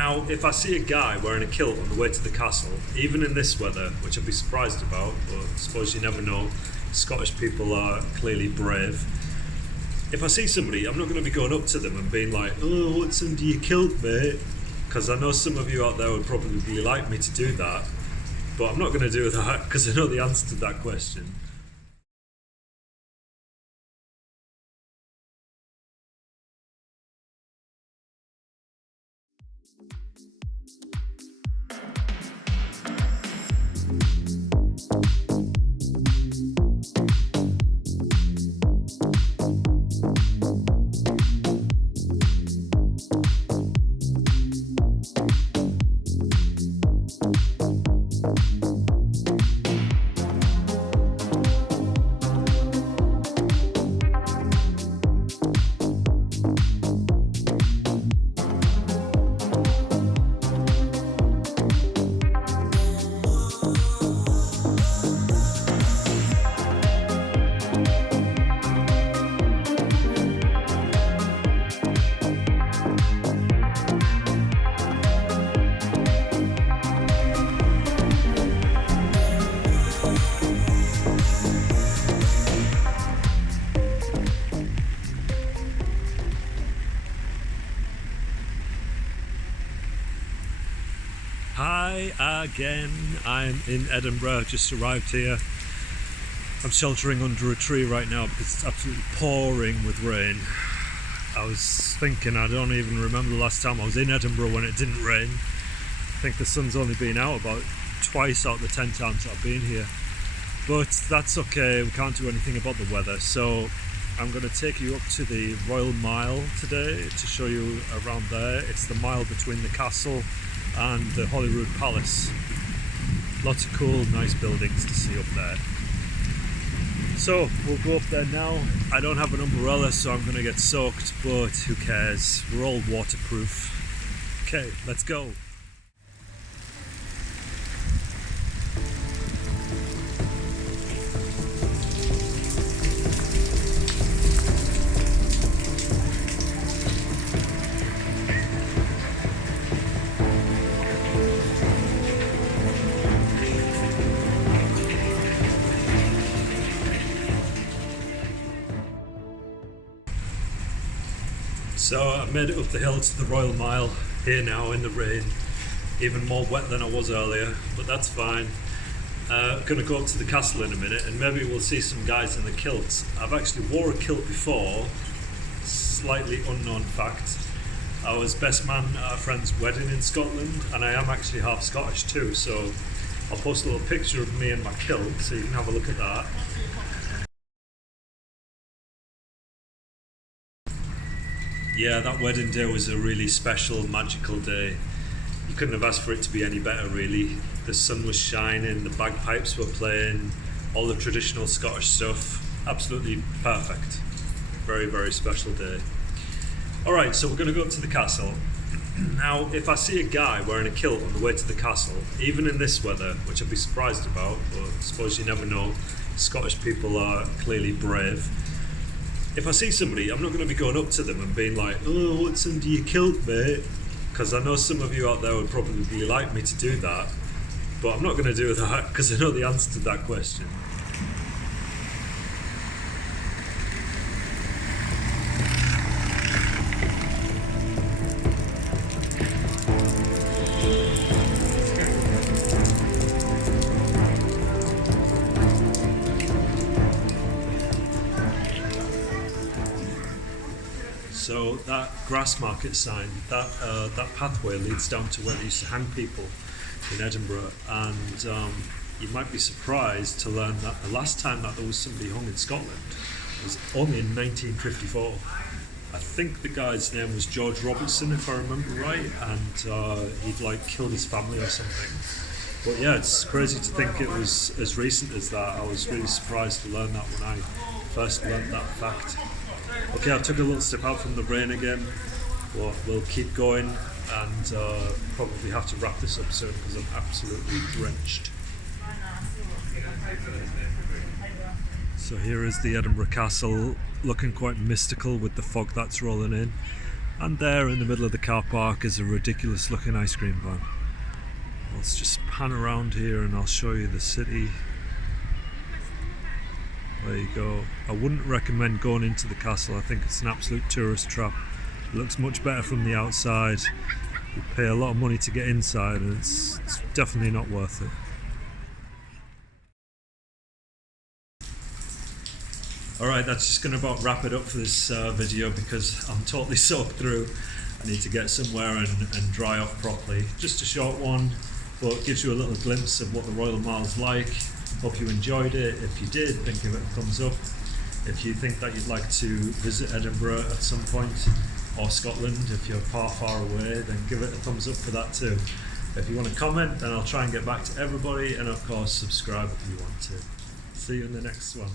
Now, if I see a guy wearing a kilt on the way to the castle, even in this weather, which I'd be surprised about, but I suppose you never know, Scottish people are clearly brave. If I see somebody, I'm not going to be going up to them and being like, "Oh, what's under your kilt, mate?" Because I know some of you out there would probably like me to do that, but I'm not going to do that because I know the answer to that question. Hi again, I'm in Edinburgh, just arrived here. I'm sheltering under a tree right now because it's absolutely pouring with rain. I was thinking, I don't even remember the last time I was in Edinburgh when it didn't rain. I think the sun's only been out about twice out of the 10 times I've been here. But that's okay, we can't do anything about the weather. So I'm going to take you up to the Royal Mile today to show you around there. It's the mile between the castle and the Holyrood Palace. Lots of cool, nice buildings to see up there. So we'll go up there now. I don't have an umbrella, so I'm going to get soaked, but who cares? We're all waterproof. Okay, let's go. So I made it up the hill to the Royal Mile, here now in the rain, even more wet than I was earlier, but that's fine. I'm going to go up to the castle in a minute and maybe we'll see some guys in the kilts. I've actually wore a kilt before, slightly unknown fact. I was best man at a friend's wedding in Scotland and I am actually half Scottish too, so I'll post a little picture of me in my kilt so you can have a look at that. Yeah, that wedding day was a really special, magical day. You couldn't have asked for it to be any better, really. The sun was shining, the bagpipes were playing, all the traditional Scottish stuff. Absolutely perfect. Very, very special day. Alright, so we're going to go up to the castle. Now, if I see a guy wearing a kilt on the way to the castle, even in this weather, which I'd be surprised about, but I suppose you never know, Scottish people are clearly brave. If I see somebody, I'm not going to be going up to them and being like, "Oh, what's under your kilt, mate?" Because I know some of you out there would probably like me to do that, but I'm not going to do that because I know the answer to that question. So that grass market sign, that pathway leads down to where they used to hang people in Edinburgh, and you might be surprised to learn that the last time that there was somebody hung in Scotland was only in 1954. I think the guy's name was George Robertson, if I remember right, and he'd like killed his family or something. But yeah, it's crazy to think it was as recent as that. I was really surprised to learn that when I first learned that fact. Okay, I took a little step out from the rain again. We'll keep going and probably have to wrap this up soon because I'm absolutely drenched. So here is the Edinburgh Castle, looking quite mystical with the fog that's rolling in. And there in the middle of the car park is a ridiculous looking ice cream van. Let's just pan around here and I'll show you the city. There you go. I wouldn't recommend going into the castle. I think it's an absolute tourist trap. It looks much better from the outside. You pay a lot of money to get inside and it's definitely not worth it. Alright, that's just going to about wrap it up for this video because I'm totally soaked through. I need to get somewhere and dry off properly. Just a short one, but it gives you a little glimpse of what the Royal Mile's like. Hope you enjoyed it. If you did, then give it a thumbs up. If you think that you'd like to visit Edinburgh at some point, or Scotland, if you're far away, then give it a thumbs up for that too. If you want to comment, then I'll try and get back to everybody, and of course subscribe if you want to. See you in the next one.